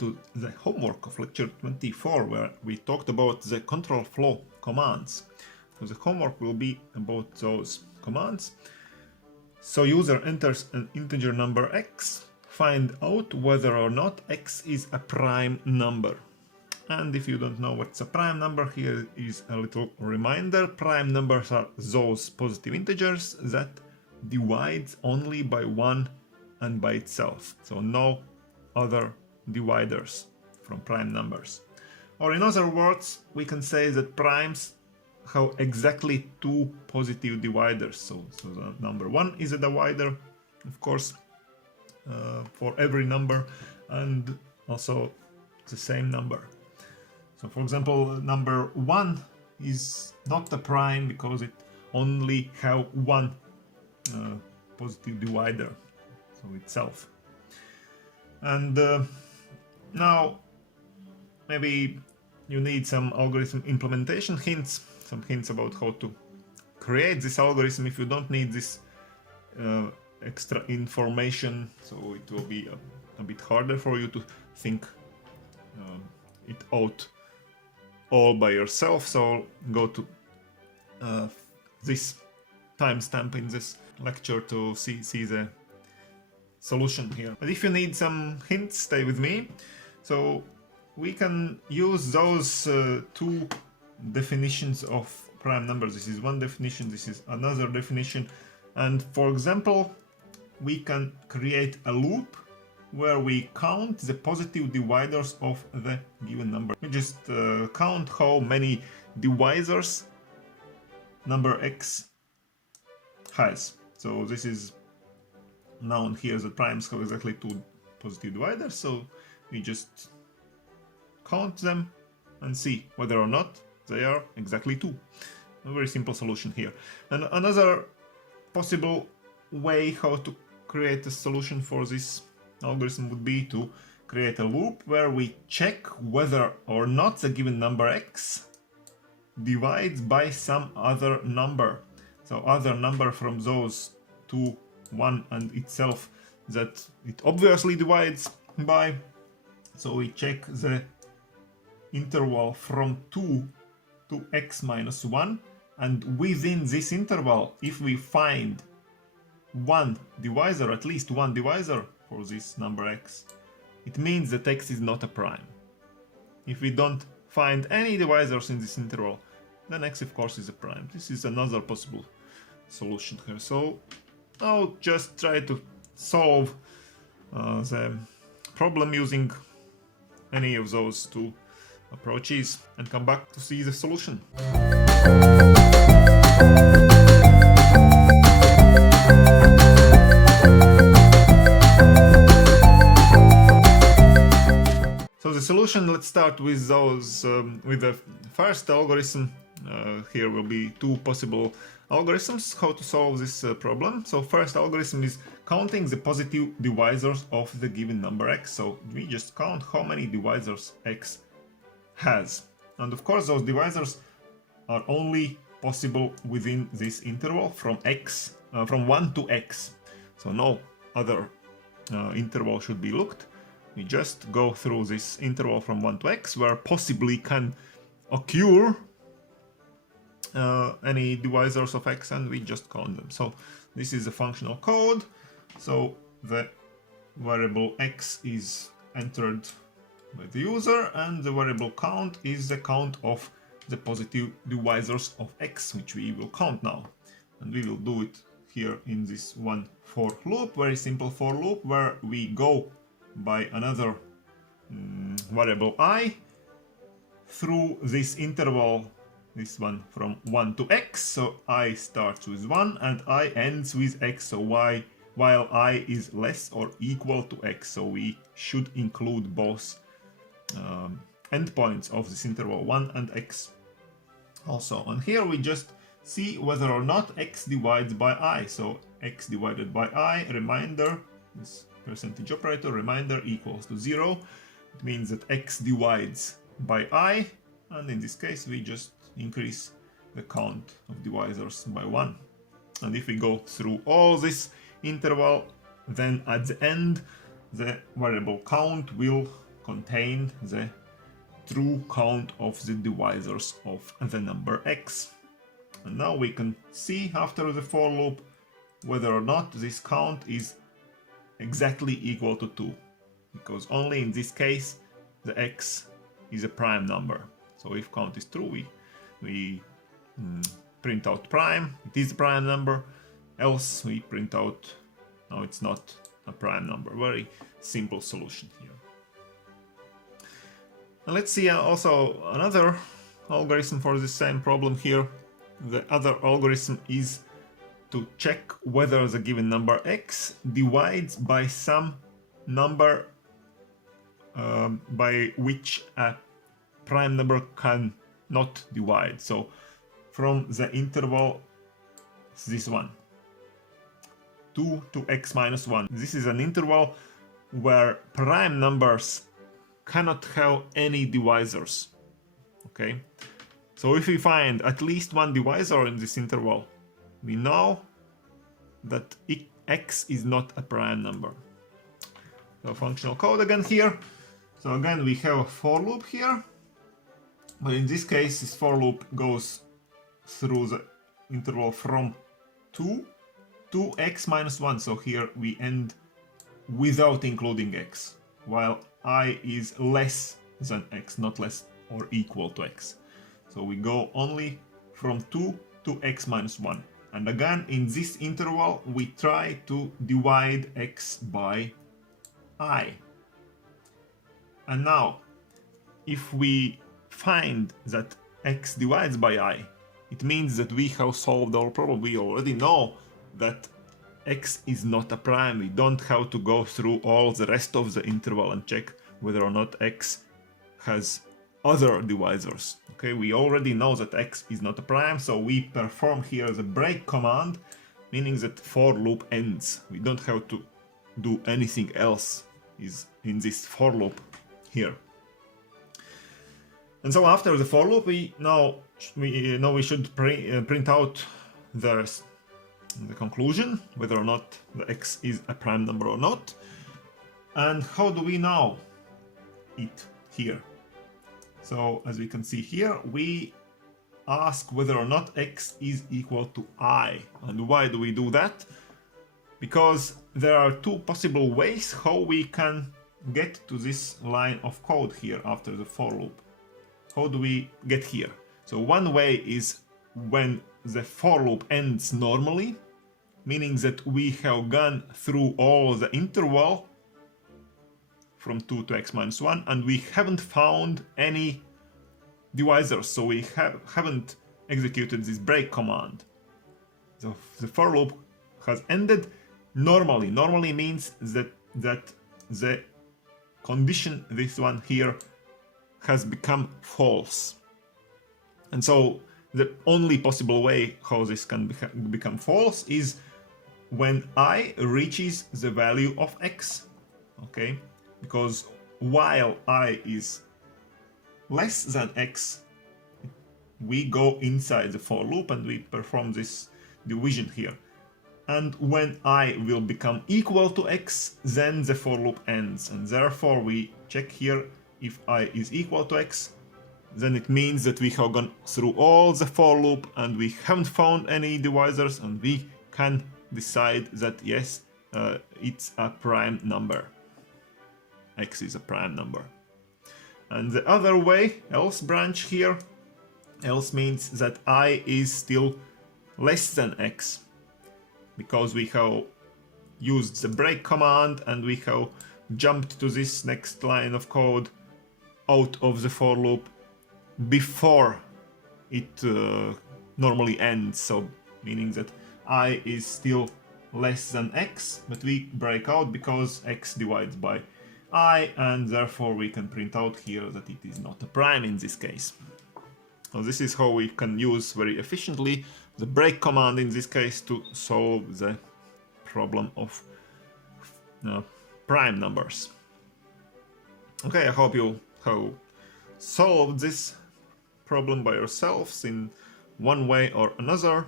to the homework of lecture 24, where we talked about the control flow commands. So the homework will be about those commands. So user enters an integer number x, find out whether or not x is a prime number. And if you don't know what's a prime number, here is a little reminder. Prime numbers are those positive integers that divides only by 1 and by itself. So no other dividers from prime numbers. Or in other words, we can say that primes have exactly two positive dividers. So the number 1 is a divider, of course, for every number, and also the same number. So for example, number 1 is not a prime because it only have one positive divider, so itself. And now maybe you need some algorithm implementation hints, some hints about how to create this algorithm if you don't need this extra information, so it will be a bit harder for you to think it out all by yourself. So go to this timestamp in this lecture to see the solution here. But if you need some hints, stay with me. So we can use those two definitions of prime numbers. This is one definition, this is another definition. And for example, we can create a loop where we count the positive divisors of the given number. We just count how many divisors number x has. So this is known here that primes have exactly two positive dividers, so we just count them and see whether or not they are exactly 2. A very simple solution here. And another possible way how to create a solution for this algorithm would be to create a loop where we check whether or not the given number x divides by some other number. So other number from those two, 1 and itself, that it obviously divides by. So we check the interval from 2 to x minus 1, and within this interval, if we find one divisor, at least one divisor for this number x, it means that x is not a prime. If we don't find any divisors in this interval, then x of course is a prime. This is another possible solution here. So I'll just try to solve the problem using any of those two approaches and come back to see the solution. So the solution, let's start with those, with the first algorithm. Here will be two possible algorithms how to solve this problem. So first algorithm is counting the positive divisors of the given number x. So we just count how many divisors x has. And of course those divisors are only possible within this interval from x, from 1 to x. So no other interval should be looked. We just go through this interval from 1 to x, where possibly can occur any divisors of x, and we just count them. So this is a functional code. So the variable x is entered by the user, and the variable count is the count of the positive divisors of x, which we will count now. And we will do it here in this one for loop, very simple for loop, where we go by another variable I through this interval, this one from 1 to x. So I starts with 1 and I ends with x, so y, while I is less or equal to x. So we should include both endpoints of this interval, 1 and x. Also on here we just see whether or not x divides by I. So x divided by I, reminder, this percentage operator, reminder, equals to 0. It means that x divides by I, and in this case we just increase the count of divisors by 1. And if we go through all this interval, then at the end the variable count will contain the true count of the divisors of the number x. And now we can see after the for loop whether or not this count is exactly equal to 2, because only in this case the x is a prime number. So if count is true, we print out prime, it is a prime number, else we print out no, it's not a prime number. Very simple solution here. And let's see also another algorithm for the same problem here. The other algorithm is to check whether the given number x divides by some number by which a prime number can not divide. So from the interval, this one, 2 to x minus 1. This is an interval where prime numbers cannot have any divisors. Okay, so if we find at least one divisor in this interval, we know that x is not a prime number. So functional code again here. So again we have a for loop here, but in this case this for loop goes through the interval from 2 to x minus 1. So here we end without including x, while I is less than x, not less or equal to x. So we go only from 2 to x minus 1. And again, in this interval, we try to divide x by I. And now, if we find that x divides by I, it means that we have solved our problem. We already know that x is not a prime. We don't have to go through all the rest of the interval and check whether or not x has other divisors. Okay, we already know that x is not a prime, so we perform here the break command, meaning that for loop ends. We don't have to do anything else is in this for loop here. And so after the for loop, we should print out the conclusion, whether or not the x is a prime number or not. And how do we know it here? So as we can see here, we ask whether or not x is equal to I. And why do we do that? Because there are two possible ways how we can get to this line of code here after the for loop. How do we get here? So one way is when the for loop ends normally, meaning that we have gone through all the interval from 2 to x minus 1 and we haven't found any divisors, so we haven't executed this break command. So the for loop has ended normally. Normally means that the condition, this one here, has become false. And so the only possible way how this can become false is when I reaches the value of x. Okay, because while I is less than x, we go inside the for loop and we perform this division here. And when I will become equal to x, then the for loop ends. And therefore we check here if I is equal to x, then it means that we have gone through all the for loop and we haven't found any divisors, and we can decide that yes, it's a prime number. X is a prime number. And the other way, else branch here, else means that I is still less than x, because we have used the break command and we have jumped to this next line of code out of the for loop before it normally ends. So meaning that I is still less than x, but we break out because x divides by I, and therefore we can print out here that it is not a prime in this case. So this is how we can use very efficiently the break command in this case to solve the problem of prime numbers. Okay, I hope you have solved this problem by yourselves in one way or another.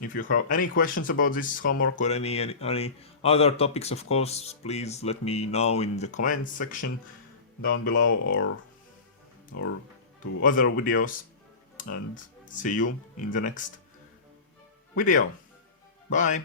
If you have any questions about this homework or any other topics, of course, please let me know in the comments section. down below or to other videos, and see you in the next video. Bye!